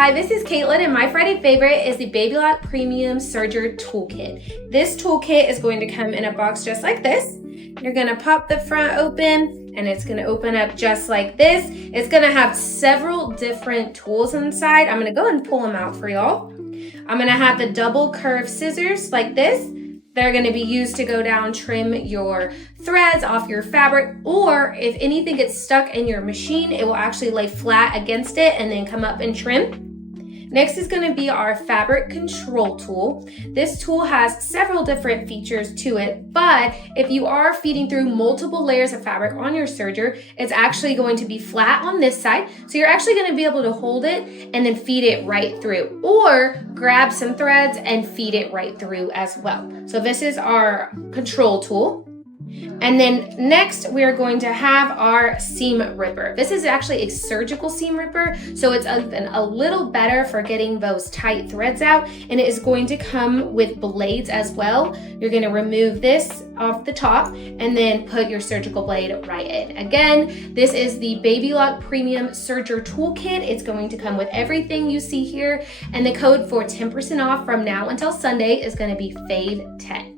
Hi, this is Kaitlin, and my Friday favorite is the Babylock Premium Serger Toolkit. This toolkit is going to come in a box just like this. You're gonna pop the front open, and it's gonna open up just like this. It's gonna have several different tools inside. I'm gonna go ahead and pull them out for y'all. I'm gonna have the double curved scissors like this. They're gonna be used to go down, trim your threads off your fabric, or if anything gets stuck in your machine, it will actually lay flat against it and then come up and trim. Next is gonna be our fabric control tool. This tool has several different features to it, but if you are feeding through multiple layers of fabric on your serger, it's actually going to be flat on this side. So you're actually gonna be able to hold it and then feed it right through, or grab some threads and feed it right through as well. So this is our control tool. And then next we are going to have our seam ripper. This is actually a surgical seam ripper, so it's a little better for getting those tight threads out, and it is going to come with blades as well. You're going to remove this off the top and then put your surgical blade right in. Again, this is the Babylock Premium Serger Toolkit. It's going to come with everything you see here, and the code for 10% off from now until Sunday is going to be FAVE10.